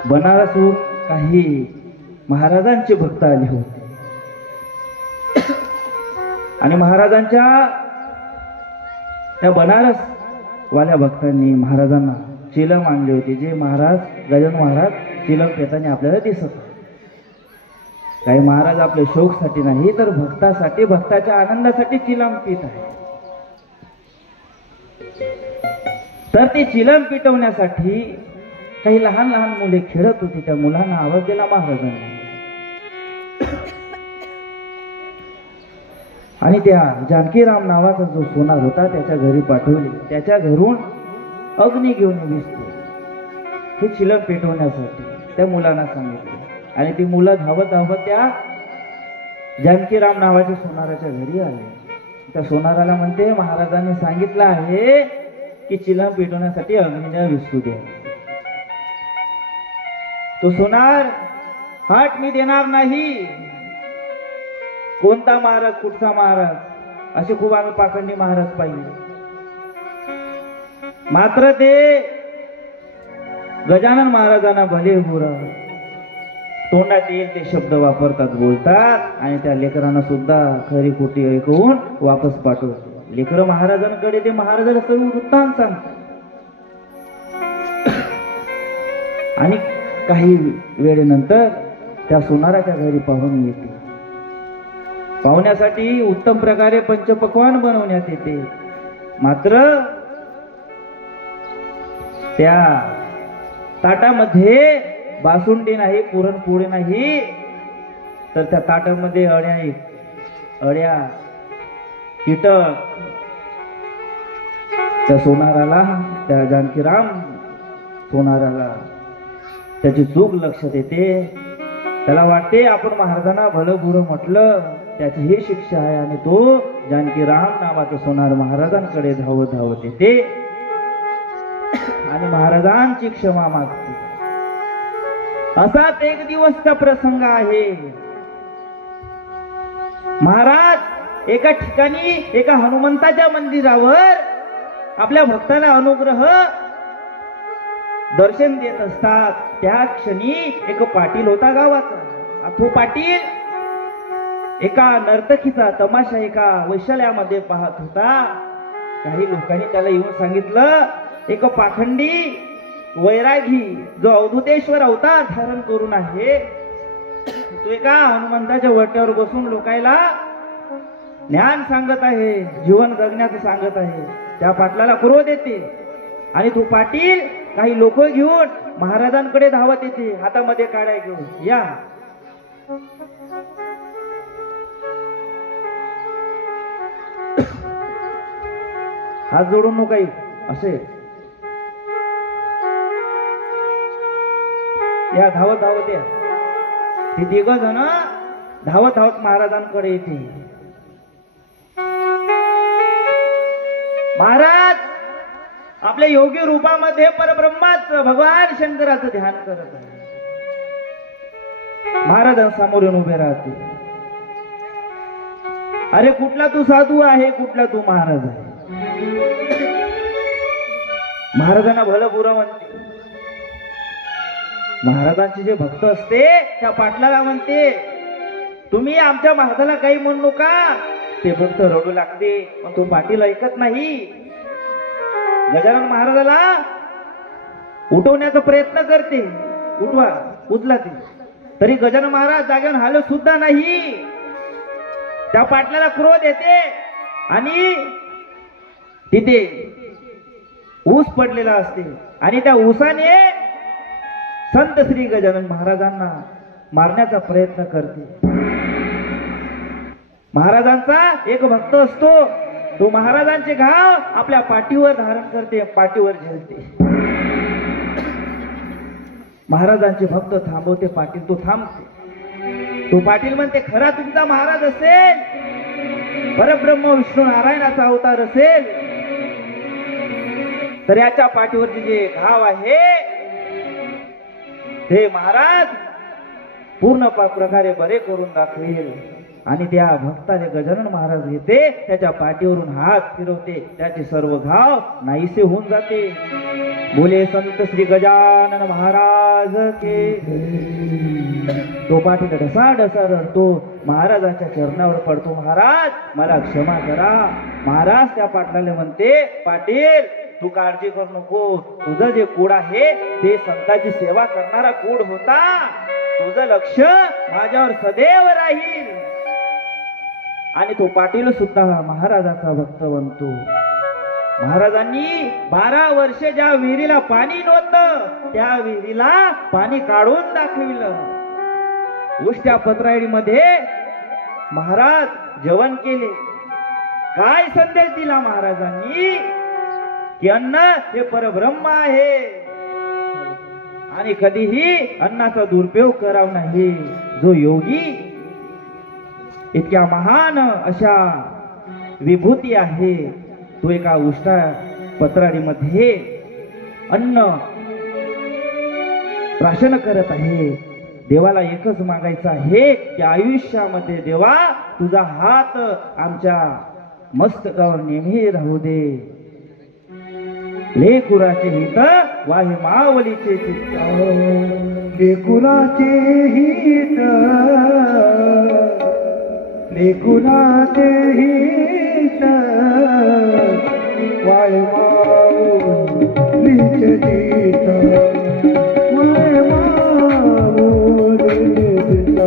बनारसहून काही महाराजांचे भक्त आले होते आणि महाराजांच्या त्या बनारस वाल्या भक्तांनी महाराजांना चिलम आणले होते. जे महाराज गजानन महाराज चिलम पेताना आपल्याला दिसत. काही महाराज आपल्या शोकसाठी नाही तर भक्तासाठी, भक्ताच्या आनंदासाठी चिलम पित आहे. तर ते चिलम पिटवण्यासाठी काही लहान लहान मुले खेळत होती. त्या मुलांना आवाज दिला महाराजांनी आणि त्या जानकीराम नावाचा जो सोनार होता त्याच्या घरी पाठवले. त्याच्या घरून अग्नी घेऊन विसतो हे चिलम पेटवण्यासाठी त्या मुलांना सांगितले. आणि ती मुलं धावत धावत त्या जानकीराम नावाच्या सोनाराच्या घरी आले. त्या सोनाराला म्हणते महाराजांनी सांगितलं आहे की चिलम पेटवण्यासाठी अग्नी द्या, विसू द्या. तो सोनार हाट मी देणार नाही. कोणता महाराज, कुठचा महाराज, असे खूप आम्ही पाखंडी महाराज पाहिले. मात्र ते गजानन महाराजांना भले बुरा तोंडात येईल ते शब्द वापरतात, बोलतात आणि त्या लेकरांना सुद्धा खरी खोटी ऐकवून वापस पाठवतात. लेकर महाराजांकडे ते महाराजाला सर्व वृत्तांत सांगतात. आणि काही वेळेनंतर त्या सोनाराच्या घरी पाहुणे येते. पाहुण्यासाठी उत्तम प्रकारे पंचपक्वान बनवण्यात येते. मात्र त्या ताटामध्ये बासुंदी नाही, पुरणपोळी नाही, तर त्या ताटामध्ये अळ्या कीटक. त्या सोनाराला, त्या जानकीराम सोनाराला त्याची चूक लक्षात येते. त्याला वाटते आपण महाराजांना भलं बुरं म्हटलं त्याची ही शिक्षा आहे. आणि तो जानकीराम नावाचा सोनार महाराजांकडे धावत धावत येते आणि महाराजांची क्षमा मागते. असाच एक दिवसचा प्रसंग आहे. महाराज एका ठिकाणी एका हनुमंताच्या मंदिरावर आपल्या भक्ताला अनुग्रह दर्शन देत असतात. त्या क्षणी एक पाटील होता गावाचा. तो पाटील एका नर्तकीचा तमाशा एका वैशाल्यामध्ये पाहत होता. काही लोकांनी त्याला येऊन सांगितलं, एक पाखंडी वैरागी जो अवधूतेश्वर अवतार धारण करून आहे, तो एका हनुमंताच्या वट्यावर बसून लोकायला ज्ञान सांगत आहे, जीवन जगण्याचं सांगत आहे. त्या पाटलाला क्रोध येते आणि तो पाटील काही लोक घेऊन महाराजांकडे धावत येते, हातामध्ये काड्या घेऊन. या हात जोडून नको काही असे या धावत धावत या. ते तिघ जण धावत धावत महाराजांकडे येते. महाराज आपल्या योगी रूपामध्ये परब्रह्माचं भगवान शंकराचं ध्यान करत आहे. महाराजांसमोर येऊन उभे राहते. अरे कुठला तू साधू आहे, कुठला तू महाराज आहे? महाराजांना भलं बुरं म्हणते. महाराजांचे जे भक्त असते त्या पाटलाला म्हणते, तुम्ही आमच्या महाराजाला काही म्हणू नका. ते भक्त रडू लागते, पण तो पाटील ऐकत नाही. गजानन महाराजाला उठवण्याचा प्रयत्न करते, उठवा उचला ते, तरी गजानन महाराज जागेवर हालत सुद्धा नाही. त्या पाटलाला क्रोध येते आणि तिथे ऊस पडलेला असते आणि त्या ऊसाने संत श्री गजानन महाराजांना मारण्याचा प्रयत्न करते. महाराजांचा एक भक्त असतो, तो महाराजांचे घाव आपल्या पाठीवर धारण करते, पाठीवर झेलते. महाराजांचे भक्त थांबवते, पाटील तो थांबते. तो पाटील म्हणते, खरा तुमचा महाराज असेल, परब्रह्म विष्णू नारायणाचा अवतार असेल, तर याच्या पाठीवरचे जे घाव आहे ते महाराज पूर्ण प्रकारे बरे करून दाखवेल. आणि त्या भक्ताने गजानन महाराज घेते, त्याच्या पाठीवरून हात फिरवते, त्याचे सर्व घाव नाहीसे होऊन जाते. बोले संत श्री गजानन महाराज के. तो पाटील ढसा ढसा रडतो, महाराजांच्या चरणावर पडतो, महाराज मला क्षमा करा. महाराज त्या पाटलाला म्हणते, पाटील तू काळजी करू नको, तुझं जे कूड आहे ते संतांची सेवा करणारा कूड होता. तुझं लक्ष माझ्यावर सदैव राहील. आणि तो पाटील सुद्धा महाराजाचा भक्त बनतो. महाराजांनी 12 वर्ष ज्या विहिरीला पाणी नव्हतं त्या विहिरीला पाणी काढून दाखविलं. उष्ट्या पत्रायडीमध्ये महाराज जेवण केले. काय संदेश दिला महाराजांनी की अन्न हे परब्रह्म आहे आणि कधीही अन्नाचा दुरुपयोग करावा नाही. जो योगी इतक्या महान अशा विभूती आहे, तो एका उष्टा पत्राडीमध्ये अन्न प्राशन करत आहे. देवाला एकच मागायचं आहे की आयुष्यामध्ये देवा तुझा हात आमच्या मस्तकावर नेहमी राहू दे. लेकुराचे हित वाहे मावलीचे चित्त. लेकुराचे हित लेकुराचे हित वाय माऊलीचे चित्त वाय माऊलीचे चित्त.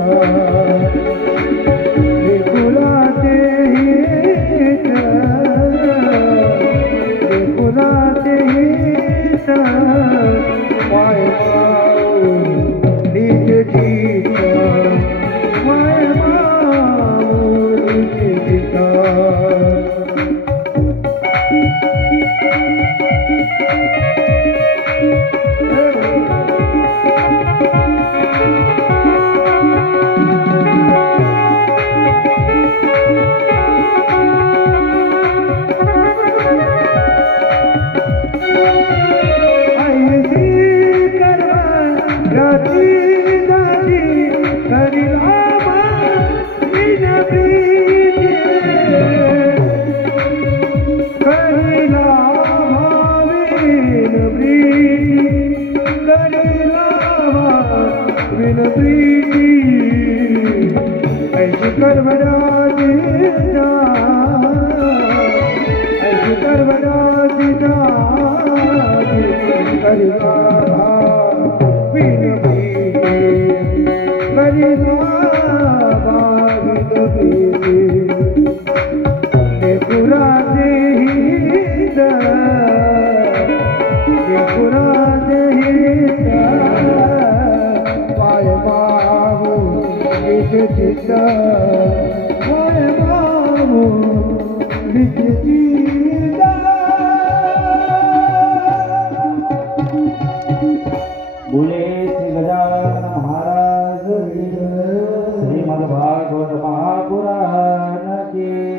लेकुराचे हित लेकुराचे हित वाय माऊलीचे चित्त वाय माऊलीचे चित्त. बोले श्री गजानन